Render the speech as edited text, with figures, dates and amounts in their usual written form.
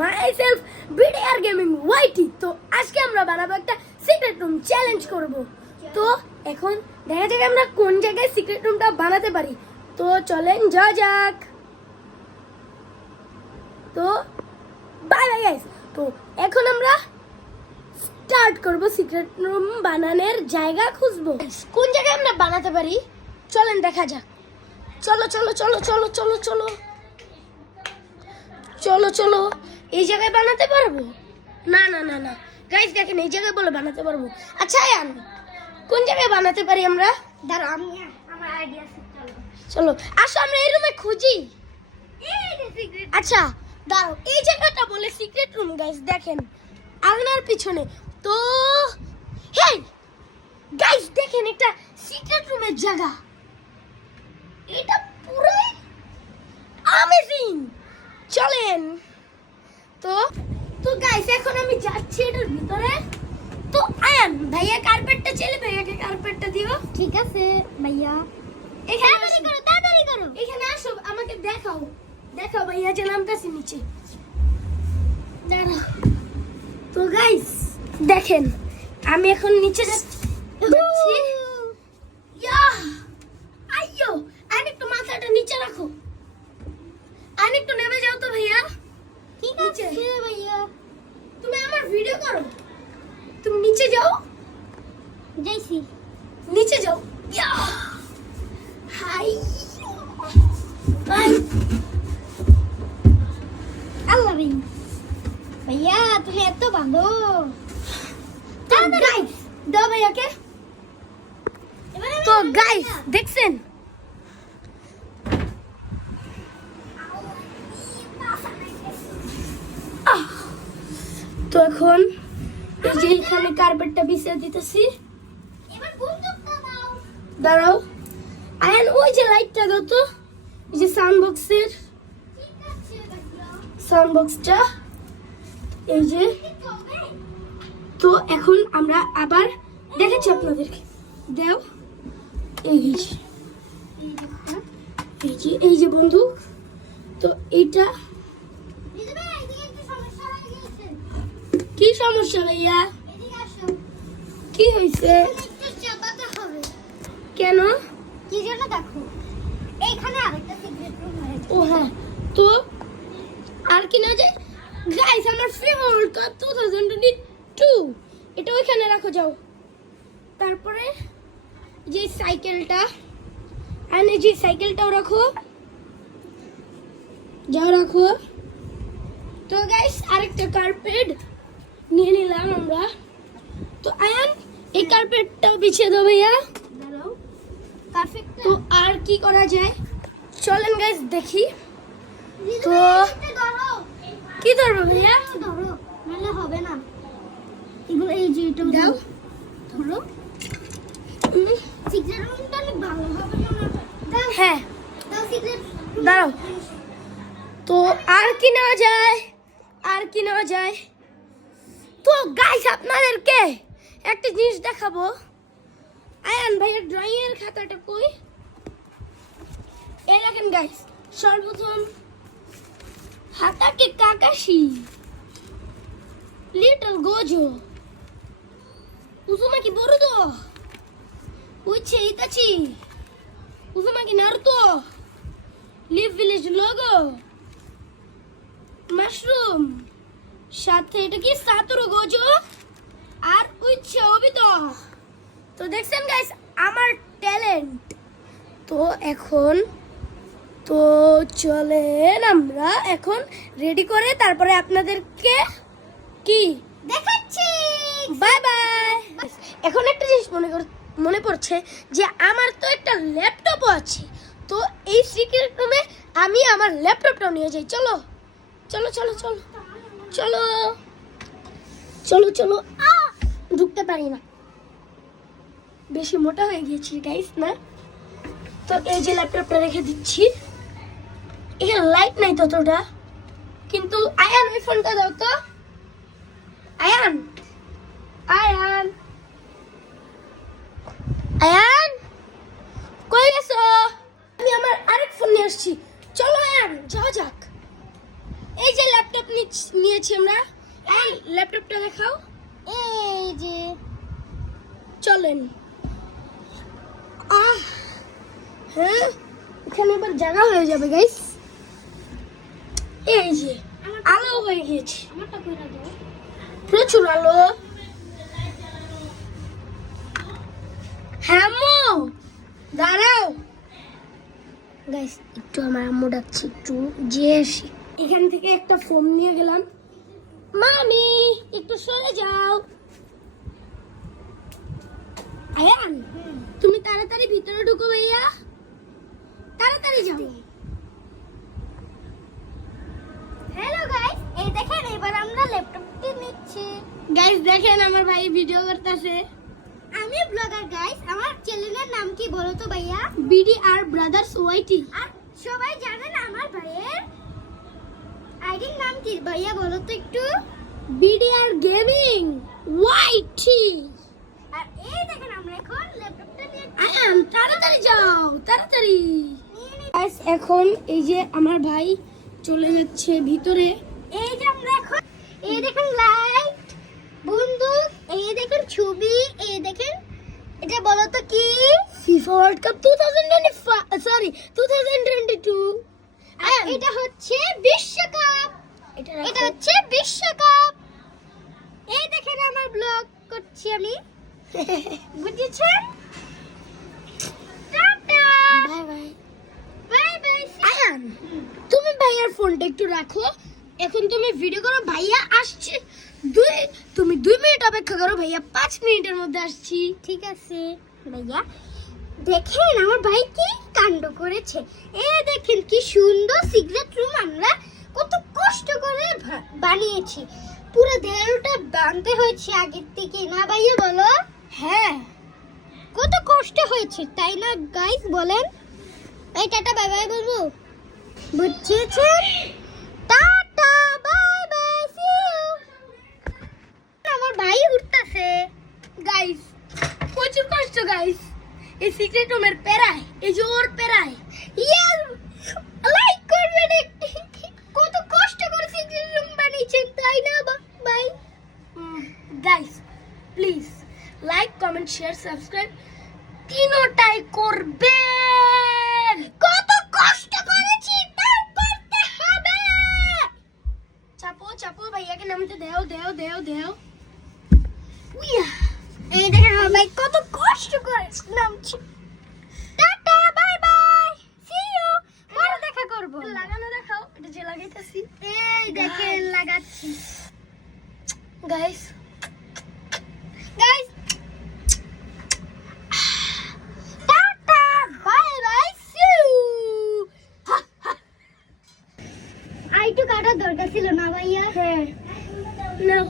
myself BDR Gaming YT। তো আজকে আমরা বানাবো একটা সিক্রেট রুম চ্যালেঞ্জ করব। তো এখন দেখা যাক আমরা কোন জায়গায় সিক্রেট রুমটা বানাতে পারি। তো চলেন যাওয়া যাক। তো বাই বাই গাইস। তো এখন আমরা স্টার্ট করব সিক্রেট রুম বানানোর জায়গা খুঁজবো। কোন জায়গায় আমরা বানাতে পারি চলেন দেখা যাক। চলো চলো চলো চলো চলো চলো চলো চলো এই জায়গায় বানাতে পারবো? না না না না গাইস দেখেন এই জায়গায় বলে বানাতে পারবো। আচ্ছা আয়ান কোন জায়গায় বানাতে পারি আমরা? দাঁড়াও আমি আমার আইডিয়া আছে। চলো আসো আমরা এই রুমে খুঁজি। আচ্ছা দাঁড়াও এই জায়গাটা বলে সিক্রেট রুম গাইস দেখেন আলনার পিছনে। তো হেই গাইস দেখেন একটা সিক্রেট রুমের জায়গা, এটা পুরো অ্যামেজিং। চলেন তো তো গাইস এখন আমি যাচ্ছি এটার ভিতরে। তো আয়ান ভাইয়া কার্পেটটা চেলে ভাইয়াকে কার্পেটটা দিও। ঠিক আছে ভাইয়া, এখানে তাড়াতাড়ি করো। এখানে আসো আমাকে দেখাও দেখাও ভাইয়া যে নামটাছি নিচে দাঁড়াও। তো গাইস দেখেন আমি এখন নিচে যাচ্ছি। আইয়ো আরেকটু মাথাটা নিচে রাখো, আরেকটু নেমে যাও তো ভাইয়া। ঠিক আছে ভাইয়া, তুমি আমার ভিডিও করো, তুমি নিচে যাও। যাইছি। নিচে যাও। হাই আল্লাহ ভাইয়া তুমি এত ভালো। গাইস দাও ভাইয়াকে। তো গাইস দেখছেন তো এখন এই যে এখানে কার্পেটটা বিছিয়ে দিতেছি। এবার বন্দুকটা দাও। দাঁড়াও আয়ান ওই যে লাইটটা দাও তো, এই যে সাউন্ড বক্সের ঠিক আছে ভাইয়া। সাউন্ড বক্সটা এই যে। তো এখন আমরা আবার দেখাচ্ছি আপনাদেরকে, দাও এই যে এই যে বন্দুক। তো এইটা দিদি ভাই এদিকে একটু সমস্যা হয়ে গেছে। কি সমস্যা ভাইয়া? এদিকে আসো। কি হয়েছে? একটু চাপাতে হবে। কেন? কি জন্য দেখো এইখানে আরেকটা সিক্রেট রুম রয়েছে। ও হ্যাঁ তো আর কি না যায় গাইস আমার ফেভারিট কাপ 2022 এটা ওইখানে রাখো যাও। তারপরে যে সাইকেলটা আর এই যে সাইকেলটাও রাখো যাও রাখো। তো গাইস আরেকটা কার্পেট নিয়ে নিলাম আমরা। তো আয়ান এই কার্পেটটাও বিছিয়ে দাও ভাইয়া। দাঁড়াও পারফেক্ট। তো আর কি করা যায় চলেন গাইস দেখি। তো ধরো কি ধরবো ভাইয়া? ধরো নাহলে হবে না। এগুলো এই যে এটা দাও। ধরো। সিক্রেট রুমটা অনেক ভালো হবে না? দাও হ্যাঁ দাও সিক্রেট দাঁড়াও। তো আর কি নেওয়া যায় আর কি নেওয়া যায়? তো গাইস আপনাদেরকে একটা জিনিস দেখাবো। আয়ান ভাইয়ের ড্রয়িং এর খাতাটা কই? এই দেখেন গাইস সর্বপ্রথম হাতাকে কাকাশি লিটল গোজো উজুমাকি বড়দো উইছে Itachi Uzumaki Naruto leaf village logo mushroom সাথে এটা কি সাতোরো গোজো আর উইছে ওবিতো। তো দেখছেন গাইস আমার ট্যালেন্ট। তো এখন তো চলেন আমরা এখন রেডি করে তারপরে আপনাদেরকে কি দেখাচ্ছি। Bye bye. এখন একটা জিনিস মনে পড়ছে যে আমার তো একটা ল্যাপটপও আছে। তো এই সিক্রেট রুমে আমি আমার ল্যাপটপটাও নিয়ে যাই। চলো চলো চলো চলো চলো চলো চলো ঢুকতে পারি না, বেশি মোটা হয়ে গিয়েছি গাইস না। তো এই যে ল্যাপটপটা রেখে দিচ্ছি, এখানে লাইট নাই ততটা, কিন্তু আয়ান ওই ফোনটা দাও তো। আয়ান আয়ান আয়ান কই গেছো? আমি আমার আরেক ফোন নিয়ে আসছি, চলো আয়ান যাওয়া যাক। এই যে ল্যাপটপ নিচ্ছি। নিয়েছি আমরা। এই ল্যাপটপটা দেখাও। এই যে চলেন। হ্যাঁ, এখানে এবার জায়গা হয়ে যাবে গাইস। এই যে আলো হয়ে গেছে, আমারটা কইরা দাও। প্রচুর আলো। হ্যাঁ আম্মু, দাঁড়াও গাইস, একটু আমার আম্মু ডাকছে, একটু যে আসি। এখান থেকে একটা ফোন নিয়ে গেলাম। মামি একটু সরে যাও। আয়ান, তুমি তাড়াতাড়ি ভিতরে ঢুকো ভাইয়া, তাড়াতাড়ি যাও। হ্যালো গাইস, এই দেখেন এবার আমরা ল্যাপটপটি নিচ্ছি। গাইস দেখেন আমার ভাই ভিডিও করতেছে। আমি ব্লগার গাইস, আমার চ্যানেলের নাম কি বলো তো ভাইয়া? বিডিআর ব্রাদার্স ওয়াইটি। আর সবাই জানেন আমার ভাইয়ের আইডির নাম কি ভাইয়া বলো তো একটু? বিডিআর গেমিং ওয়াইটি। আর এই দেখেন আমরা এখন ল্যাপটপটা নিয়ে আয়ান তাড়াতাড়ি যাও, তাড়াতাড়ি। নিয়ে নিই। গাইস এখন এই যে আমার ভাই চলে যাচ্ছে ভিতরে। এই যে আমরা এখন এই দেখেন লাইট, বন্দুক, এই দেখেন ছবি, এই দেখেন এটা বলো তো কি? FIFA world cup 2022। আর এটা হচ্ছে বিশ্বকাপ। এটা এটা হচ্ছে বিশ্বকাপ। এই দেখেন আমার ব্লগ করছি আমি, বুঝেছেন? Tata, bye bye. Bye bye. Ayaan তুমি ভাইয়ার ফোনটা একটু রাখো, এখন তুমি ভিডিও করো। ভাইয়া আসছে, তুমি 2 মিনিট অপেক্ষা করো, ভাইয়া 5 মিনিটের মধ্যে আসছি। ঠিক আছে ভাইয়া। দেখেন আমার ভাই কি কাণ্ড করেছে। এই দেখেন কি সুন্দর সিক্রেট রুম আমরা কত কষ্ট করে বানিয়েছি। পুরো দেয়ালটা বানতে হয়েছে আগের থেকে, না ভাইয়া বলো? হ্যাঁ, কত কষ্ট হয়েছে তাই না গাইস বলেন? এই টাটা বাই বাই বলবো, বুঝছেন? Tata bye bye, see you. আমার ভাই উঠতেছে গাইস প্রচুর কষ্ট গাইস এই সিক্রেট রুমের প্যারায়, এই যে ওর প্যারায়। ইয়ার লাইক করবেন একটু। কত কষ্ট করে সিক্রেট রুম বানিয়েছেন তাই না ভাই? Guys please like, comment, share, subscribe তিনটাই করবেন। কত কষ্ট করেছি তাই করতে হবে। চাপো চাপো, ভাইয়াকে নামতে দেও দেও দেও দেও। উইয়া, এই দেখেন আমার ভাই কত কষ্ট করে নামছি। Tata bye bye, see you. পরে দেখা করব। লাগানো দেখাও, এটা যে লাগাইতাছি। এই দেখেন লাগাচ্ছি guys guys. Tata bye bye, see you. আইটু কাটার দরকার ছিল না ভাইয়া? হ্যাঁ নাও।